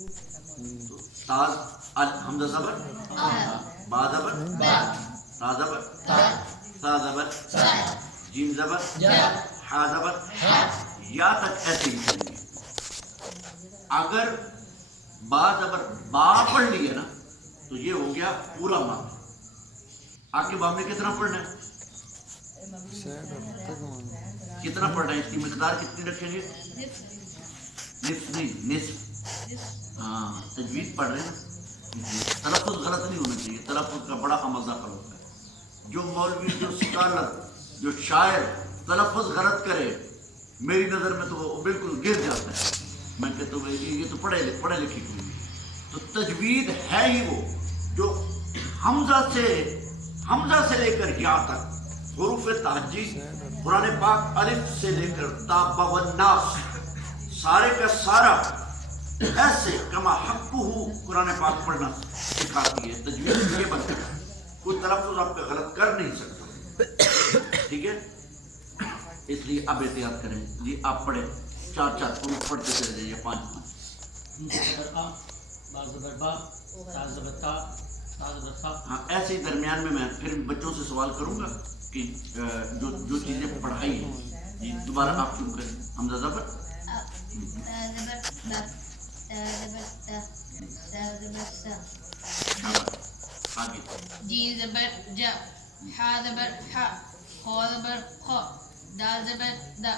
تو تاز حمزہ زبر با زبر تا زبر سا زبر جیم زبر ہا زبر یا تک ایسے ہی کریں گے. اگر با زبر با پڑھ لی ہے نا تو یہ ہو گیا پورا ماں. آپ کے باب میں کتنا پڑھنا ہے؟ کتنا پڑھنا ہے؟ اس کی مقدار کتنی رکھیں گے؟ نصف نہیں، نصف. ہاں تجوید پڑھ رہے ہیں. تلفظ غلط نہیں ہونا چاہیے، تلفظ کا بڑا عمل دخل ہوتا ہے. جو مولوی، جو اسکالر، جو شاعر تلفظ غلط کرے میری نظر میں تو وہ بالکل گر جاتا ہے. میں کہتا ہوں یہ تو پڑھے لکھے کے لیے. تو تجوید ہے ہی وہ جو حمزہ سے لے کر یا تک حروف تہجی قرآن پاک الف سے لے کر تا با والناس سارے کا سارا ایسے کما حقہ قرآن پاک پڑھنا سکھاتی ہے. تجوید یہ بنتا ہے، کوئی تلفظ آپ کا غلط کر نہیں سکتا. ٹھیک ہے، اس لیے اب احتیاط کریں. جی آپ پڑھیں، 4 حروف پڑھتے چلے جائیں، 5. ہاں ایسے ہی درمیان میں پھر بچوں سے سوال کروں گا کہ جو چیزیں پڑھائی ہیں. جی دوبارہ آپ شروع کریں. حمزہ زبر آگے جیم زبر جا ہا زبر ہا خا زبر خا دال زبر دا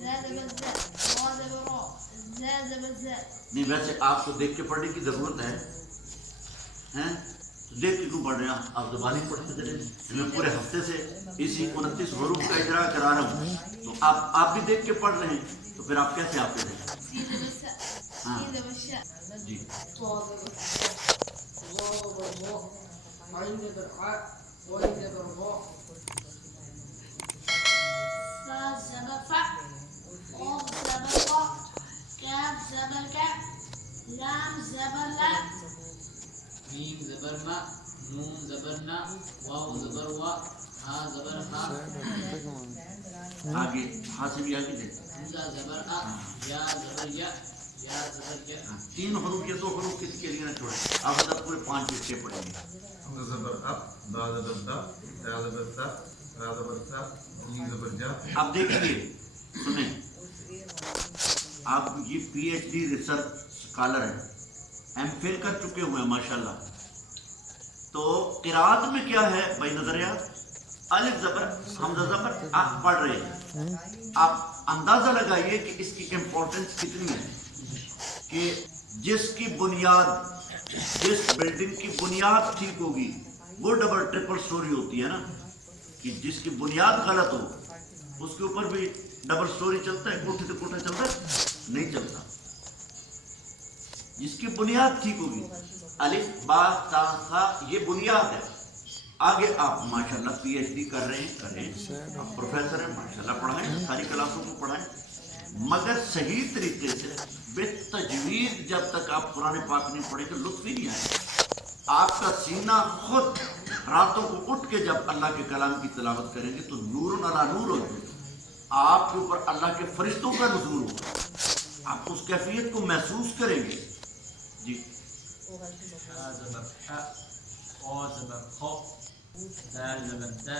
زا زبر زا را زبر را زا زبر زا. نہیں ویسے آپ کو دیکھ کے پڑھنے کی ضرورت ہے تو دیکھ کے کیوں پڑھ رہے ہیں؟ آپ زبانی پڑھتے چلے. میں پورے ہفتے سے اسی 29 حروف کا اجرا کرا رہا ہوں تو آپ بھی دیکھ کے پڑھ رہے ہیں تو پھر آپ کیسے آپ کے دیں؟ ہاں جی لام زبر لا میم زبر ما نون زبر نا واو زبر وا ہا زبر ہا. آگے ہاں سے بھی آگے دیں. حمزہ زبر ا یا زبر یا یا زبر یا. 3 حروف یا 2 حروف کسی کے لیے نہ چھوڑیں. آپ حضرت پورے 5 یا 6 پڑھیں گے. حمزہ زبر اب، دا زبر دا، تا زبر تا، را زبر تا، جیم زبر جا. اب دیکھیے سنیں، آپ یہ P H D research scholar ہیں، ایم فل کر چکے ہوئے ہیں ماشاءاللہ. تو قرات میں کیا ہے بھائی نظریات؟ الف زبر حمزہ زبر آپ پڑھ رہے ہیں. آپ اندازہ لگائیے کہ اس کی امپورٹنس کتنی ہے کہ جس کی بنیاد، جس بلڈنگ کی بنیاد ٹھیک ہوگی وہ ڈبل ٹرپل سٹوری ہوتی ہے نا. کہ جس کی بنیاد غلط ہو اس کے اوپر بھی ڈبل سٹوری چلتا ہے، کوٹھے سے کوٹھا چلتا ہے؟ نہیں چلتا. جس کی بنیاد ٹھیک ہوگی، الف با تا سا یہ بنیاد ہے. آگے آپ ماشاءاللہ پی ایچ ڈی کر رہے ہیں، آپ پروفیسر ہیں ماشاءاللہ، پڑھائیں ساری کلاسوں کو پڑھائیں، مگر صحیح طریقے سے بے تجوید. جب تک آپ قرآن پاک نہیں پڑھیں گے لطف ہی نہیں آئے گا. آپ کا سینہ خود راتوں کو اٹھ کے جب اللہ کے کلام کی تلاوت کریں گے تو نور علی نور ہو جائے گا. آپ کے اوپر اللہ کے فرشتوں کا نزول ہوگا، آپ اس کیفیت کو محسوس کریں گے. جی ہا زبر ہا خا زبر خا دال زبر دا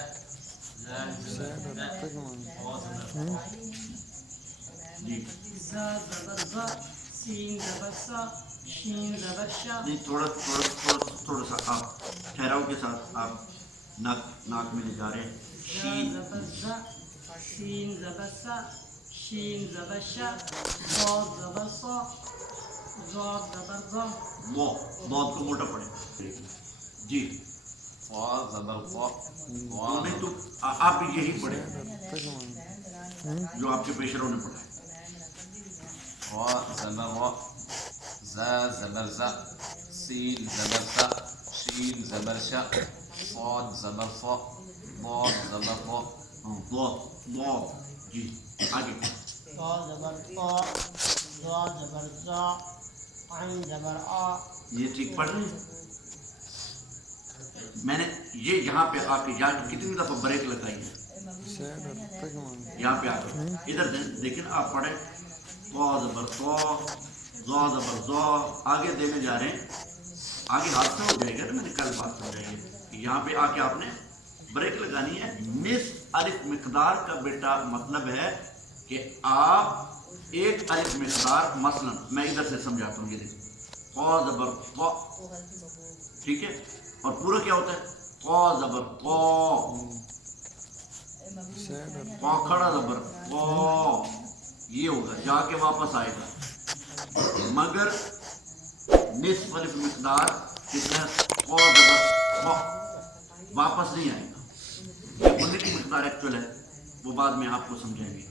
زال زبر دا خا زبر خا. جی زا زبر زا سین زبر سا شین زبر شا. نہیں تھوڑا سا آپ ٹھہراؤ کے ساتھ آپ ناک میں لے جا رہے ہیں. زا شین زبر زا سین زبر سا شین زبر شا ضاد زبر سا ضاد زبر زا. بہت کو موٹا پڑے. جی فا زبر فا، وا نہیں تو آپ بھی یہی پڑھیں جو آپ کے پیشروں نے پڑھا ہے. وا زبر وا، زا زبر زا، سین زبر سا، شین زبر شا، صاد زبر فا، ضاد زبر فا. بہت جی آگے طا زبر طا ضا زبر زا عین زبر آ. یہ ٹھیک پڑھ رہے ہیں؟ میں نے یہ یہاں پہ آ کے یاد کتنی دفعہ بریک لگائی ہے. یہاں پہ آ کے ادھر دیکھیں آپ پڑھیں طا زبر طا ذا زبر ذا، آگے دینے جا رہے ہیں، آگے حادثہ ہو جائے گا نا، میں نے کل بات سمجھائی ہے، یہاں پہ آ کے آپ نے بریک لگانی ہے. نصف الف مقدار کا بیٹا مطلب ہے کہ آپ ایک الف مقدار، مثلا میں ادھر سے سمجھاتا ہوں، یہ دیکھیں قا زبر قا، ٹھیک ہے، اور پورا کیا ہوتا ہے قا زبر قا، قا کھڑا زبر قا، یہ ہوگا جا کے واپس آئے گا. مگر نصف الف مقدار کتنا ہے قا زبر قا، واپس نہیں آئے گا. یہ بولنے کی مقدار ایکچوئل ہے، وہ بعد میں آپ کو سمجھائیں گے،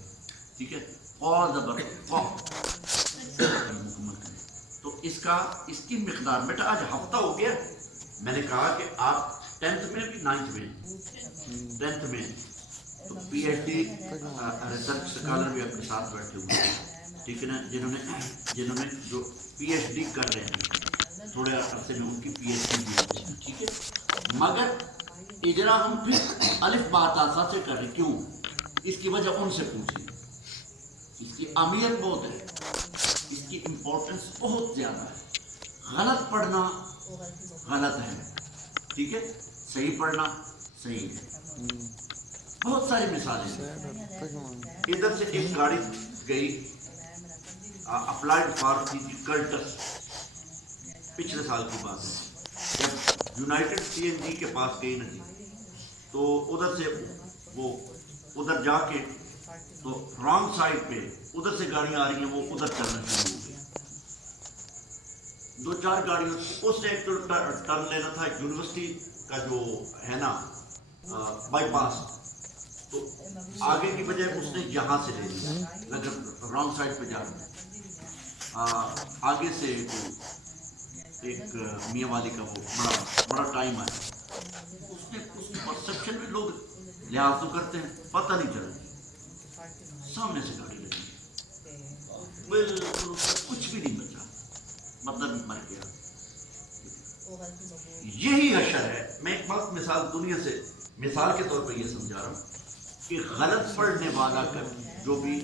ٹھیک ہے. قا زبر قا مکمل کریں. تو اس کی مقدار، بیٹا آج ہفتہ ہو گیا، میں نے کہا کہ آپ 10th میں بھی 9th میں 10th میں، تو P H D research scholar بھی آپ کے ساتھ بیٹھے ہوئے ہیں، ٹھیک ہے نا، جنہوں نے جو پی ایچ ڈی کر رہے ہیں، تھوڑے عرصے میں ان کی پی ایچ ڈی بھی ہوتی ہے، ٹھیک ہے. مگر اجرا ہم پھر الف با تا سا سے کر رہے، کیوں؟ اس کی وجہ ان سے پوچھیں، اس کی اہمیت بہت ہے، اس کی امپورٹنس بہت زیادہ ہے. غلط پڑھنا غلط ہے، ٹھیک ہے، صحیح پڑھنا صحیح ہے. بہت ساری مثالیں ہیں. ادھر سے ایک گاڑی گئی اپلائڈ فار کلٹس، پچھلے سال کی بات ہے، جب یونائٹڈ سی این جی کے پاس گئی نا جی، تو ادھر سے وہ ادھر جا کے تو رانگ سائڈ پہ ادھر سے گاڑیاں آ رہی ہیں، وہ ادھر چلنا شروع ہو گئی. 2-4 گاڑیوں، اس نے ایک تو ٹرن لینا تھا یونیورسٹی کا جو ہے نا بائی پاس، تو آگے کی بجائے اس نے یہاں سے لے لیا، مگر رانگ سائڈ پہ جا رہا. آگے سے ایک میاں والی کا وہ بڑا ٹائم آیا، اس کی پرسپشن میں لوگ لحاظ تو کرتے ہیں، پتہ نہیں چلا، سامنے سے گاڑی لگی، بالکل کچھ بھی نہیں بچا، مطلب مر گیا. یہی حشر ہے. میں ایک بات مثال کے طور پہ یہ سمجھا رہا ہوں کہ غلط پڑھنے والا کا جو بھی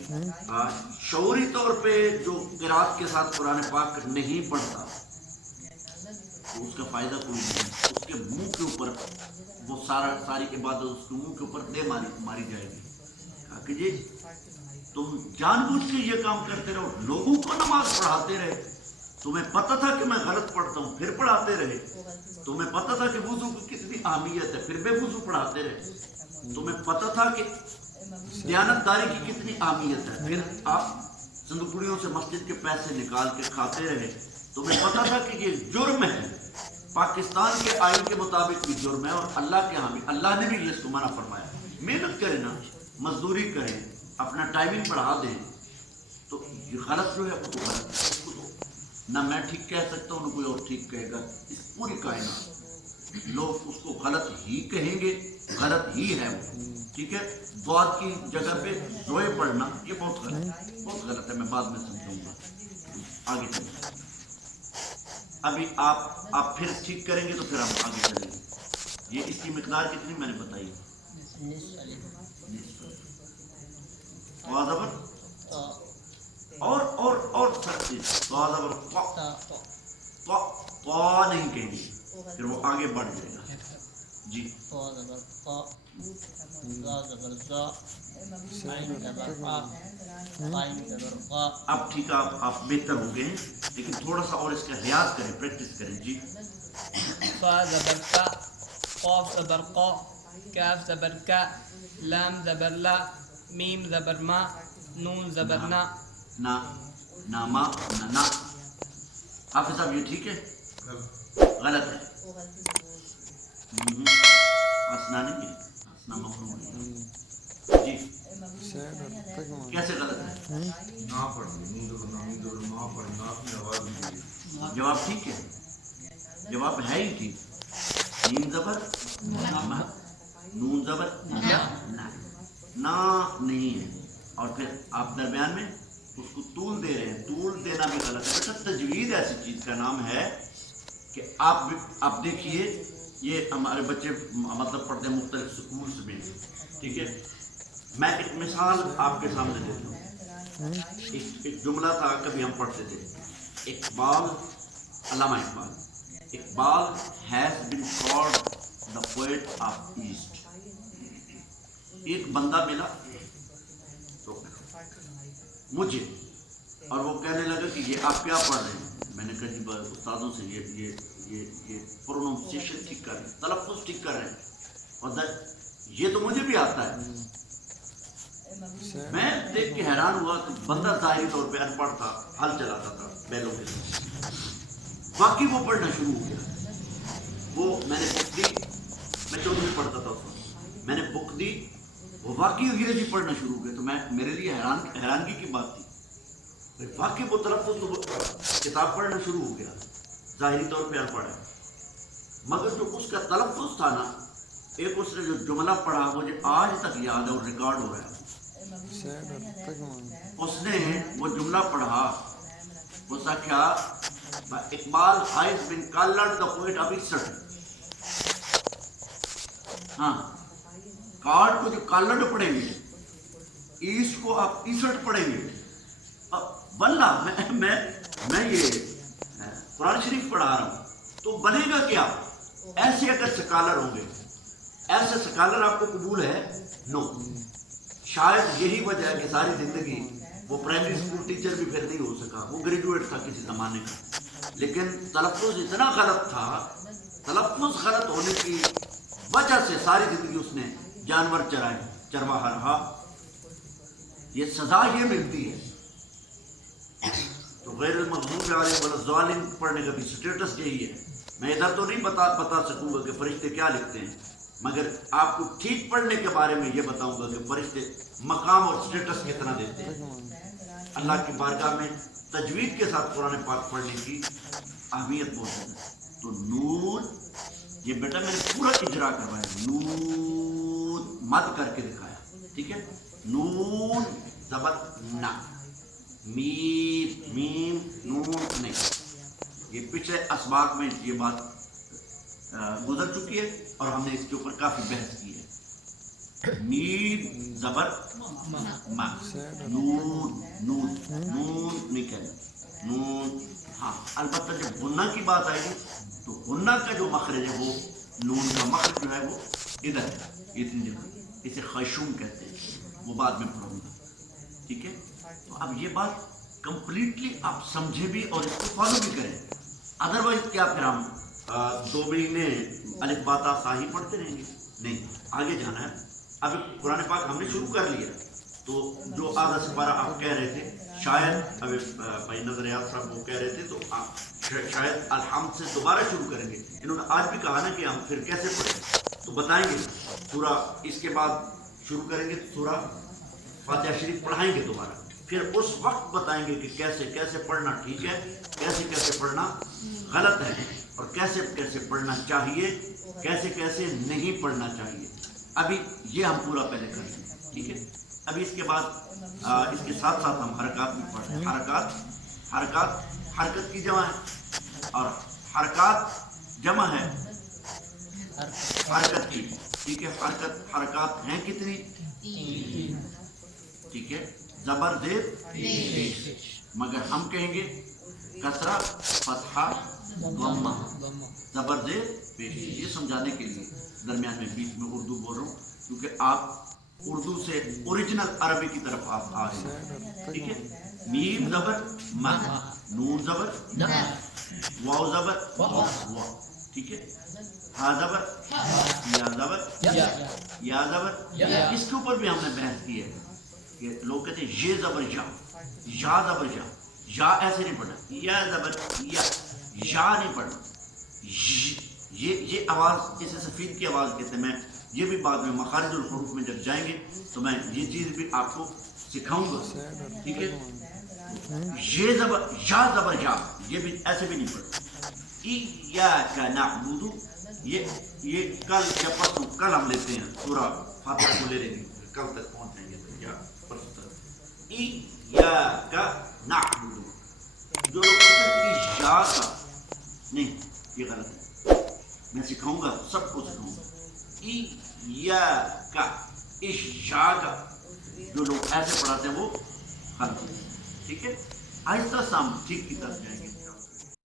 شعوری طور پہ جو قرات کے ساتھ قرآن پاک نہیں پڑھتا، تو اس کا فائدہ کوئی نہیں ہے. اس کے منہ کے اوپر وہ ساری عبادت اس کے منہ کے اوپر دے ماری جائے گی. کہا کہ جی تم جان بوجھ کے یہ کام کرتے رہو، لوگوں کو نماز پڑھاتے رہے، تمہیں پتہ تھا کہ میں غلط پڑھتا ہوں پھر پڑھاتے رہے، تمہیں پتہ تھا کہ وضو کی کتنی اہمیت ہے پھر بے وضو پڑھاتے رہے، تمہیں پتہ تھا کہ دیانتداری کی کتنی اہمیت ہے پھر آپ صندوقڑیوں سے مسجد کے پیسے نکال کے کھاتے رہے. تمہیں پتہ تھا کہ یہ جرم ہے، پاکستان کے آئین کے مطابق بھی جرم ہے، اور اللہ کے ہاں بھی، اللہ نے بھی یہ اس کو منع فرمایا. محنت کریں نا، مزدوری کریں، اپنا ٹائمنگ بڑھا دیں، تو یہ غلط جو ہے وہ غلط ہے. نہ میں ٹھیک کہہ سکتا ہوں نہ کوئی اور ٹھیک کہے گا. اس پوری کائنات لوگ اس کو غلط ہی کہیں گے، غلط ہی ہے وہ، ٹھیک ہے. بات کی جگہ پہ روئے پڑھنا یہ بہت غلط ہے. میں بعد میں سمجھاؤں گا، آگے چلیں. ابھی آپ پھر ٹھیک کریں گے تو پھر ہم آگے چلیں گے. یہ اس کی مقدار کتنی میں نے بتائی، اور سختی نہیں کہیں گے، پھر وہ آگے بڑھ جائے گا. جی اب ٹھیک ہے، آپ بہتر ہو گئے ہیں، لیکن تھوڑا سا اور اس کا ریاض کریں، پریکٹس کریں. جی فا زبر فا، قاف زبر قا، کاف زبر کا، لام زبر لا، میم زبر ما، نون زبر نا. ناما ننا. حافظ صاحب یہ ٹھیک ہے؟ غلط ہے. اسنا نہیں ہے، اسنا مفہوم ہے. جی کیسے غلط ہے؟ جواب ٹھیک ہے، جواب ہے ہی ٹھیک. نیم زبر نون زبر نا نہیں ہے، اور پھر آپ درمیان میں اس کو طول دے رہے ہیں. طول دینا بھی غلط ہے. بیٹا تجوید ایسی چیز کا نام ہے کہ آپ دیکھیے، یہ ہمارے بچے مطلب پڑھتے ہیں مختلف سکولز میں، ٹھیک ہے. میں ایک مثال آپ کے سامنے دیتا ہوں. ایک جملہ تھا، کبھی ہم پڑھتے تھے، اقبال علامہ Iqbal has been called the poet of East. ایک بندہ ملا تو مجھے اور وہ کہنے لگا کہ یہ آپ کیا پڑھ رہے ہیں. میں نے کہا جی استادوں سے یہ پروننسیشن ٹھیک کر رہے ہیں, تلفظ ٹھیک کر رہے ہیں, اور یہ تو مجھے بھی آتا ہے. میں دیکھ کے حیران ہوا کہ بندہ ظاہری طور پہ ان پڑھ تھا, ہل چلاتا تھا بیلوں کے ساتھ. باقی وہ پڑھنا شروع ہو گیا. وہ میں نے بک دی, میں 14 پڑھتا تھا اس وقت, میں نے بک دی, وہ واقعی انگریزی پڑھنا شروع ہو گیا. تو میرے لیے حیرانگی کی بات تھی, واقعی وہ تلفظ کتاب پڑھنا شروع ہو گیا, ظاہری طور پہ ان پڑھ ہے, مگر جو اس کا تلفظ تھا نا, ایک اس نے جو جملہ پڑھا مجھے آج تک یاد ہے اور ریکارڈ ہو رہا ہے. اس نے وہ جملہ پڑھا, اس کا کیا Iqbal has been called the poet of East. ہاں, کارڈ کو جو کالڈ پڑھیں گے, ایسٹ کو آپ ایسٹ پڑھیں گے. واللہ میں یہ قرآن شریف پڑھا رہا ہوں تو بنے گا کیا؟ ایسے اگر سکالر ہوں گے, ایسے سکالر آپ کو قبول ہے؟ نو. شاید یہی وجہ ہے کہ ساری زندگی وہ پرائمری اسکول ٹیچر بھی پھر نہیں ہو سکا, وہ گریجویٹ تھا کسی زمانے کا, لیکن تلفظ اتنا غلط تھا, تلفظ غلط ہونے کی وجہ سے ساری زندگی اس نے جانور چرائے, چرواہا رہا. یہ سزا یہ ملتی ہے. تو غیر المغضوب علیہم ولا الضالین پڑھنے کا بھی سٹیٹس یہی ہے. میں ادھر تو نہیں بتا سکوں گا کہ فرشتے کیا لکھتے ہیں, مگر آپ کو ٹھیک پڑھنے کے بارے میں یہ بتاؤں گا کہ فرشتے مقام اور سٹیٹس کتنا دیتے ہیں. اللہ کی بارگاہ میں تجوید کے ساتھ قرآن پاک پڑھنے کی اہمیت بہت ہے. تو نون, یہ بیٹا میں نے پورا اجرا کروایا, نون مد کر کے دکھایا, ٹھیک ہے. نون زبر نا, میم نون نہیں. یہ پچھلے اسباق میں یہ بات گزر چکی ہے اور ہم نے اس کے اوپر کافی بحث کی ہے. میم زبر ما, نون نون نون نہیں کہنا, نون. ہاں البتہ جب غنہ کی بات آئے گی تو غنہ کا جو مخرج ہے وہ نون کا مخرج جو ہے وہ ادھر ہے, اتنی جگہ, اسے خیشوم کہتے ہیں, وہ بعد میں پڑھوں گا, ٹھیک ہے. تو اب یہ بات کمپلیٹلی آپ سمجھے بھی اور اس کو فالو بھی کریں, ادروائز کیا پھر ہم 2 مہینے الف با تا سا ہی پڑھتے رہیں گے؟ نہیں, آگے جانا ہے. اب قرآن پاک ہم نے شروع کر لیا, تو جو آدھا سپارہ آپ کہہ رہے تھے, شاید اب بھائی نظریات صاحب وہ کہہ رہے تھے, تو شاید الحمد سے دوبارہ شروع کریں گے. انہوں نے آج بھی کہا نا کہ ہم پھر کیسے پڑھیں, تو بتائیں گے سورہ, اس کے بعد شروع کریں گے سورہ فاتحہ شریف پڑھائیں گے دوبارہ, پھر اس وقت بتائیں گے کہ کیسے کیسے پڑھنا ٹھیک ہے, کیسے کیسے پڑھنا غلط ہے, اور کیسے کیسے پڑھنا چاہیے, کیسے کیسے نہیں پڑھنا چاہیے. ابھی یہ ہم پورا پہلے کر لیں, ٹھیک ہے. ابھی اس کے بعد اس کے ساتھ ساتھ ہم حرکات بھی پڑھ رہے ہیں. حرکات حرکت کی جمع ہے, اور حرکات جمع ہے حرکت کی, ٹھیک ہے. حرکات ہیں کتنی؟ 3, ٹھیک ہے. زبر زیر پیش, مگر ہم کہیں گے کسرہ فتحہ ضمہ, زبر زیر پیش. یہ سمجھانے کے لیے درمیان میں بیچ میں اردو بول رہا ہوں, کیونکہ آپ اردو سے اوریجنل عربی کی طرف آپ آ رہے ہیں, ٹھیک ہے. میم زبر ما, نون زبر واو زبر وا, ٹھیک ہے. ہا زبر یا زبر یا زبر. اس کے اوپر بھی ہم نے بحث کی ہے کہ لوگ کہتے ہیں یہ زبر یا زبر یا ایسے نہیں پڑھنا, یا زبر یا نہیں پڑھنا. یہ آواز, اسے سفید کی آواز کہتے ہیں. میں یہ بھی بعد میں مخارج الحروف میں جب جائیں گے تو میں یہ چیز بھی آپ کو سکھاؤں گا, ٹھیک ہے. یہ زبر یا یہ بھی ایسے بھی نہیں پڑھنا. ایاک نعبد, یہ کل یا پرسوں, کل ہم لیتے ہیں سورہ فاتحہ کو لے لیں گے, کل تک پہنچ جائیں گے یا پرسوں تک. ایاک نعبد, جو لوگ کہتے ہیں یا کا نہیں, یہ غلط ہے. میں سکھاؤں گا, سب کو سکھاؤں گا. ایاک اشاک, جو لوگ ایسے پڑھاتے ہیں وہ غلط ہے, ٹھیک ہے. آہستہ سام ٹھیک کی طرف جائیں گے.